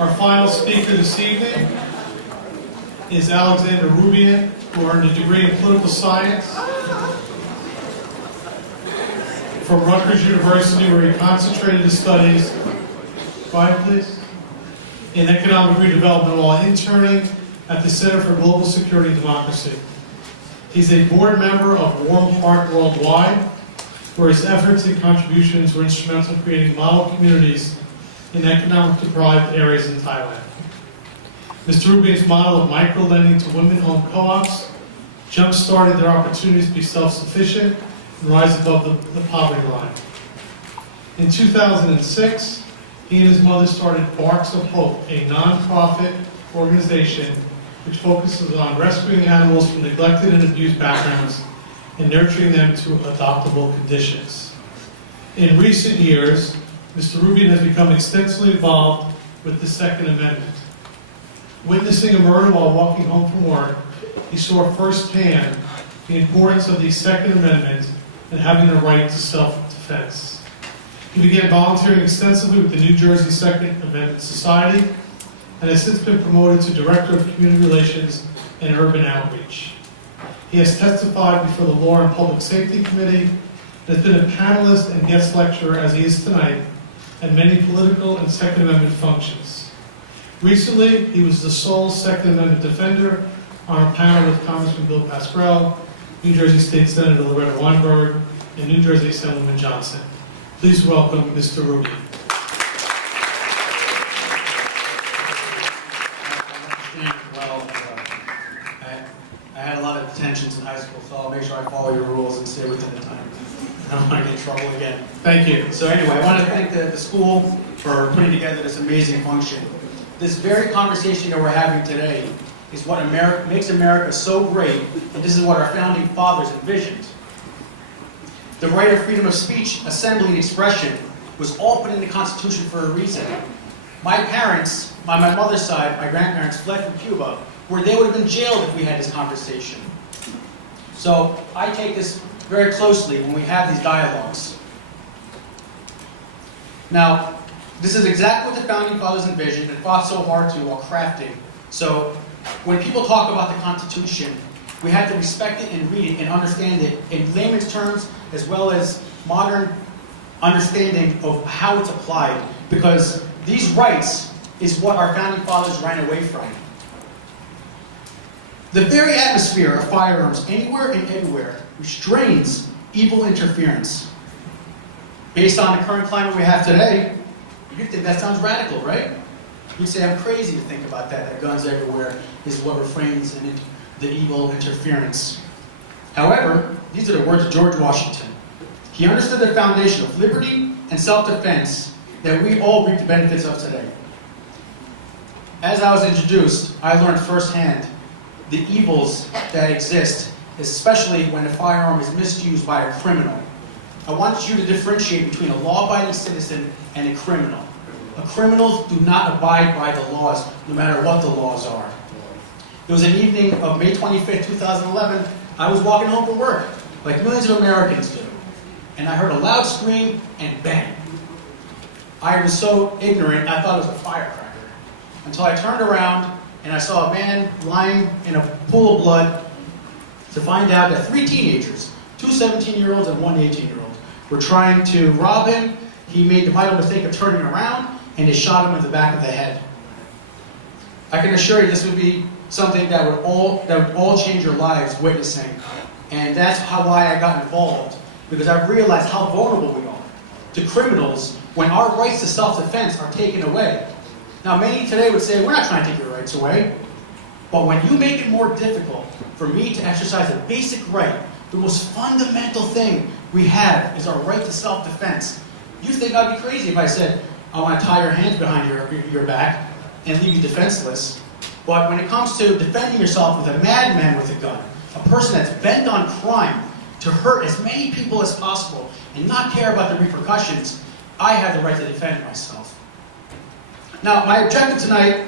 Our final speaker this evening is Alexander Roubian, who earned a degree in political science from Rutgers University, where he concentrated his studies, quiet please, in economic redevelopment while interning at the Center for Global Security and Democracy. He's a board member of Warm Heart Worldwide, where his efforts and contributions were instrumental in creating model communities in economically deprived areas in Thailand. Mr. Roubian's model of micro-lending to women-owned co-ops jump-started their opportunities to be self-sufficient and rise above the poverty line. In 2006, he and his mother started Barks of Hope, a non-profit organization which focuses on rescuing animals from neglected and abused backgrounds and nurturing them to adoptable conditions. In recent years, Mr. Roubian has become extensively involved with the Second Amendment. Witnessing a murder while walking home from work, he saw firsthand the importance of the Second Amendment and having the right to self-defense. He began volunteering extensively with the New Jersey Second Amendment Society and has since been promoted to Director of Community Relations and Urban Outreach. He has testified before the Law and Public Safety Committee and has been a panelist and guest lecturer, as he is tonight, at many political and Second Amendment functions. Recently, he was the sole Second Amendment defender on a panel with Congressman Bill Pascrell, New Jersey State Senator Loretta Weinberg, and New Jersey Assemblyman Johnson. Please welcome Mr. Roubian. Well, I had a lot of detentions in high school, so I'll make sure I follow your rules and stay within the time. I don't want to get in trouble again. Thank you. So anyway, I want to thank the school for putting together this amazing function. This very conversation that we're having today is what makes America so great, and this is what our founding fathers envisioned. The right of freedom of speech, assembly, and expression was all put in the Constitution for a reason. My parents, on my mother's side, my grandparents fled from Cuba, where they would have been jailed if we had this conversation. So I take this very closely when we have these dialogues. Now, this is exactly what the Founding Fathers envisioned and fought so hard to while crafting. So when people talk about the Constitution, we have to respect it and read it and understand it in layman's terms as well as modern understanding of how it's applied, because these rights is what our Founding Fathers ran away from. The very atmosphere of firearms anywhere and everywhere restrains evil interference. Based on the current climate we have today, you think that sounds radical, right? You say, I'm crazy to think about that guns everywhere is what refrains the evil interference. However, these are the words of George Washington. He understood the foundation of liberty and self-defense that we all reap the benefits of today. As I was introduced, I learned firsthand the evils that exist, especially when a firearm is misused by a criminal. I want you to differentiate between a law-abiding citizen and a criminal. Criminals do not abide by the laws, no matter what the laws are. It was an evening of May 25th, 2011. I was walking home from work, like millions of Americans do, and I heard a loud scream and bang. I was so ignorant, I thought it was a firecracker, until I turned around and I saw a man lying in a pool of blood, to find out that 3 teenagers, 2 17-year-olds and 1 18-year-old, were trying to rob him. He made the vital mistake of turning around, and they shot him in the back of the head. I can assure you this would be something that would all change your lives witnessing. And that's why I got involved, because I realized how vulnerable we are to criminals when our rights to self-defense are taken away. Now, many today would say, we're not trying to take your rights away. But when you make it more difficult for me to exercise a basic right, the most fundamental thing we have is our right to self-defense. You think I'd be crazy if I said, I want to tie your hands behind your back and leave you defenseless. But when it comes to defending yourself with a madman with a gun, a person that's bent on crime to hurt as many people as possible and not care about the repercussions, I have the right to defend myself. Now, my objective tonight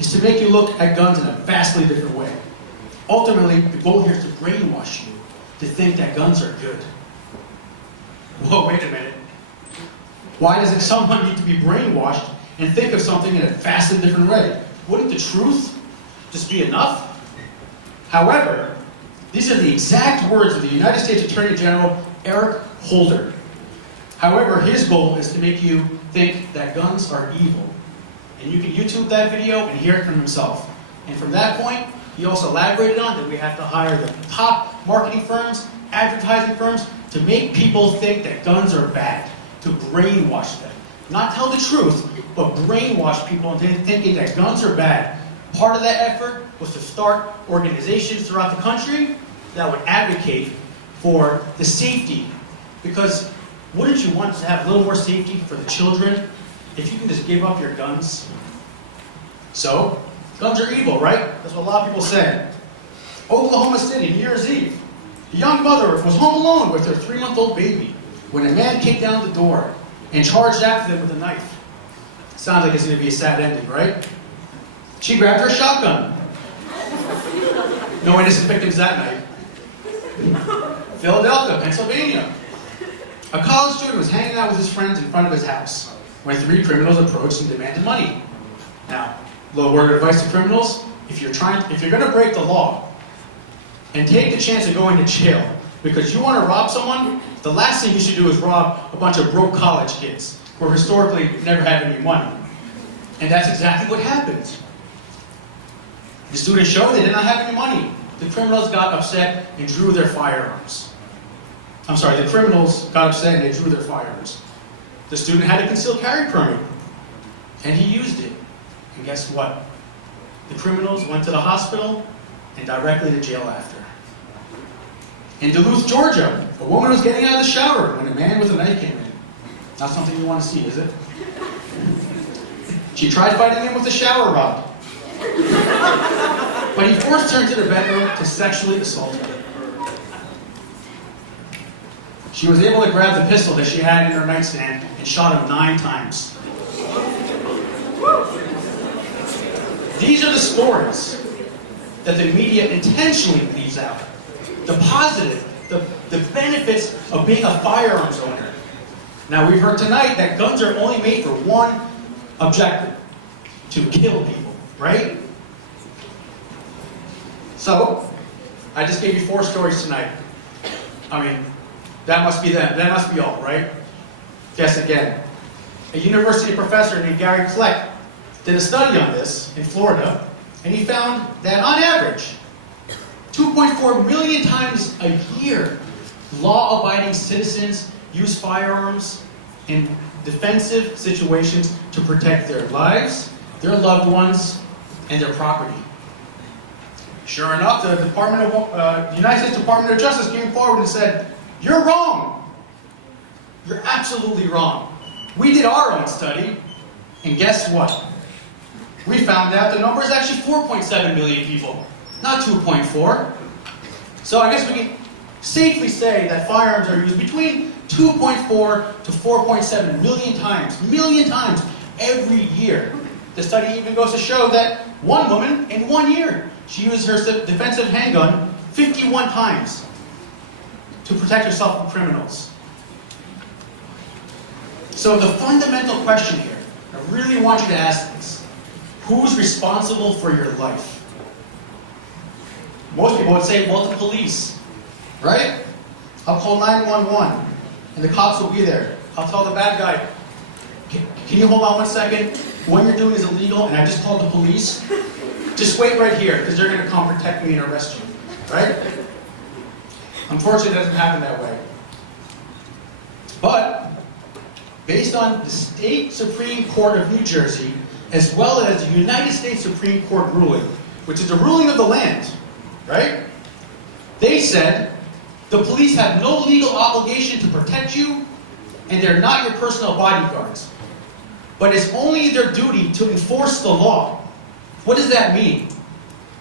is to make you look at guns in a vastly different way. Ultimately, the goal here is to brainwash you to think that guns are good. Whoa, wait a minute. Why does someone need to be brainwashed and think of something in a vastly different way. Wouldn't the truth just be enough? However, these are the exact words of the United States Attorney General Eric Holder. However, his goal is to make you think that guns are evil. And you can YouTube that video and hear it from himself. And from that point, he also elaborated on that we have to hire the top marketing firms, advertising firms, to make people think that guns are bad, to brainwash them. Not tell the truth, but brainwash people into thinking that guns are bad. Part of that effort was to start organizations throughout the country that would advocate for the safety. Because wouldn't you want to have a little more safety for the children if you can just give up your guns? So, guns are evil, right? That's what a lot of people say. Oklahoma City, New Year's Eve. A young mother was home alone with her 3-month-old baby when a man kicked down the door and charged after them with a knife. Sounds like it's going to be a sad ending, right? She grabbed her shotgun. No innocent victims that night. Philadelphia, Pennsylvania. A college student was hanging out with his friends in front of his house when 3 criminals approached and demanded money. Now, a little word of advice to criminals: if you're going to break the law and take the chance of going to jail because you want to rob someone, the last thing you should do is rob a bunch of broke college kids who historically never had any money. And that's exactly what happened. The students showed they did not have any money. The criminals got upset and drew their firearms. I'm sorry, the criminals got upset and they drew their firearms. The student had a concealed carry permit, and he used it. And guess what? The criminals went to the hospital and directly to jail after. In Duluth, Georgia, a woman was getting out of the shower when a man with a knife came in. Not something you want to see, is it? She tried fighting him with a shower rod, but he forced her into the bedroom to sexually assault her. She was able to grab the pistol that she had in her nightstand and shot him 9 times. These are the stories that the media intentionally leaves out. The positive, the benefits of being a firearms owner. Now, we've heard tonight that guns are only made for one objective: to kill people, right? So, I just gave you 4 stories tonight. I mean, that must be them. That must be all, right? Guess again. A university professor named Gary Kleck did a study on this in Florida, and he found that on average, 2.4 million times a year, law-abiding citizens use firearms in defensive situations to protect their lives, their loved ones, and their property. Sure enough, the United States Department of Justice came forward and said, "You're wrong. You're absolutely wrong. We did our own study, and guess what? We found out the number is actually 4.7 million people, not 2.4. So I guess we can safely say that firearms are used between 2.4 to 4.7 million times every year. The study even goes to show that one woman in 1 year, she used her defensive handgun 51 times to protect herself from criminals. So the fundamental question here, I really want you to ask this: who's responsible for your life? Most people would say, well, the police, right? I'll call 911, and the cops will be there. I'll tell the bad guy, can you hold on 1 second? What you're doing is illegal, and I just called the police. Just wait right here, because they're going to come protect me and arrest you, right? Unfortunately, it doesn't happen that way. But, based on the State Supreme Court of New Jersey, as well as the United States Supreme Court ruling, which is the ruling of the land, right? They said the police have no legal obligation to protect you, and they're not your personal bodyguards. But it's only their duty to enforce the law. What does that mean?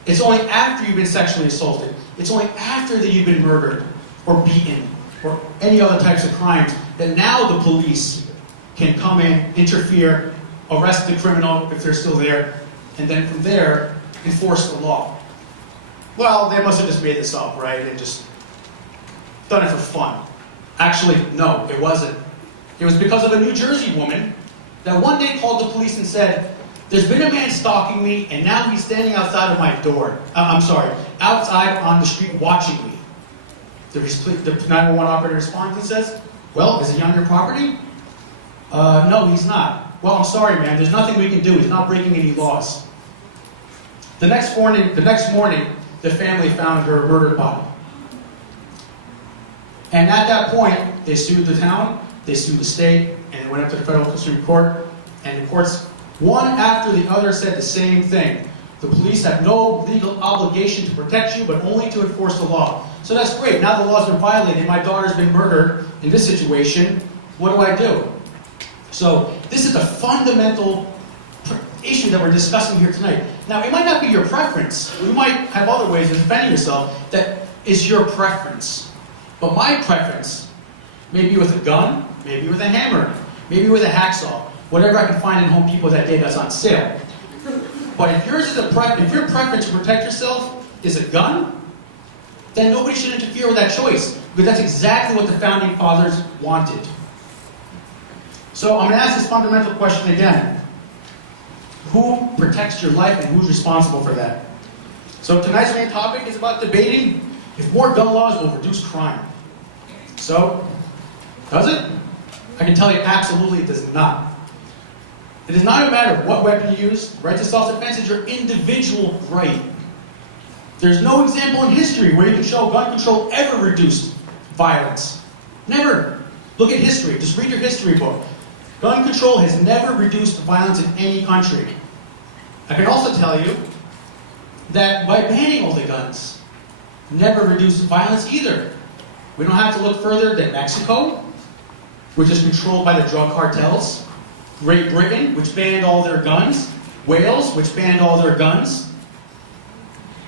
It's only after you've been sexually assaulted. It's only after that you've been murdered or beaten or any other types of crimes that now the police can come in, interfere, arrest the criminal if they're still there, and then from there, enforce the law. Well, they must have just made this up, right? And just done it for fun. Actually, no, it wasn't. It was because of a New Jersey woman that one day called the police and said, "There's been a man stalking me, and now he's standing outside of my door. Outside on the street watching me." The 911 operator responds and says, "Well, is he on your property?" No, he's not." "Well, I'm sorry, man. There's nothing we can do. He's not breaking any laws." The next morning, the family found her murdered body. And at that point, they sued the town, they sued the state, and they went up to the federal Supreme Court. And the courts, one after the other, said the same thing. The police have no legal obligation to protect you, but only to enforce the law. So that's great. Now the law's been violated. My daughter's been murdered in this situation. What do I do? So this is a fundamental issue that we're discussing here tonight. Now, it might not be your preference. You might have other ways of defending yourself that is your preference. But my preference, maybe with a gun, maybe with a hammer, maybe with a hacksaw, whatever I can find in Home Depot that day that's on sale. But if your preference to protect yourself is a gun, then nobody should interfere with that choice, because that's exactly what the Founding Fathers wanted. So I'm going to ask this fundamental question again. Who protects your life and who's responsible for that? So tonight's main topic is about debating if more gun laws will reduce crime. So, does it? I can tell you absolutely it does not. It is not a matter of what weapon you use. The right to self-defense is your individual right. There's no example in history where you can show gun control ever reduced violence. Never. Look at history. Just read your history book. Gun control has never reduced violence in any country. I can also tell you that by banning all the guns, never reduced violence either. We don't have to look further than Mexico, which is controlled by the drug cartels. Great Britain, which banned all their guns. Wales, which banned all their guns.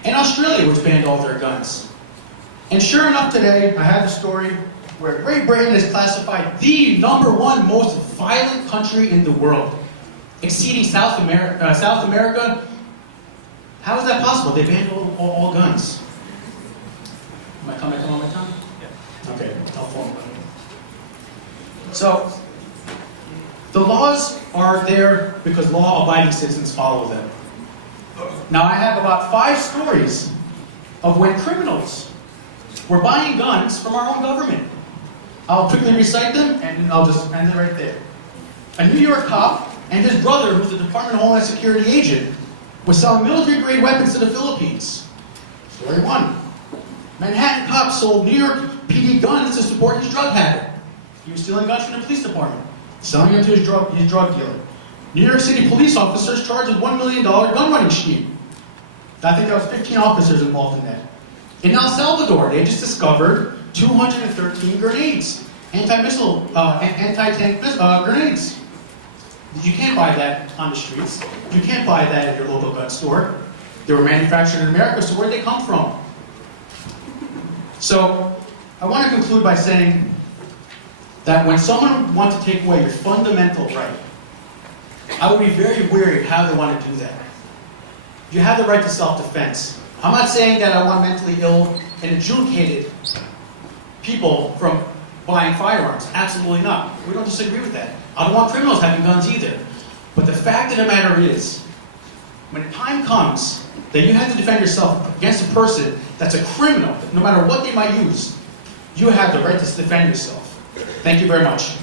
And Australia, which banned all their guns. And sure enough today, I have a story where Great Britain is classified the #1 most violent country in the world, exceeding South America. How is that possible? They banned all guns. Am I commenting on my time? Yeah. Okay, I'll follow. So, the laws are there because law-abiding citizens follow them. Now, I have about 5 stories of when criminals were buying guns from our own government. I'll quickly recite them, and I'll just end it right there. A New York cop and his brother, who's a Department of Homeland Security agent, was selling military-grade weapons to the Philippines. Story 1. Manhattan cop sold New York PD guns to support his drug habit. He was stealing guns from the police department, selling them to his drug dealer. New York City police officers charged with $1 million gun running scheme. I think there was 15 officers involved in that. In El Salvador, they just discovered 213 grenades, anti-tank grenades. You can't buy that on the streets. You can't buy that at your local gun store. They were manufactured in America, so where'd they come from? So, I want to conclude by saying that when someone wants to take away your fundamental right, I would be very wary of how they want to do that. You have the right to self-defense. I'm not saying that I want mentally ill and adjudicated people from buying firearms. Absolutely not. We don't disagree with that. I don't want criminals having guns either. But the fact of the matter is, when the time comes that you have to defend yourself against a person that's a criminal, no matter what they might use, you have the right to defend yourself. Thank you very much.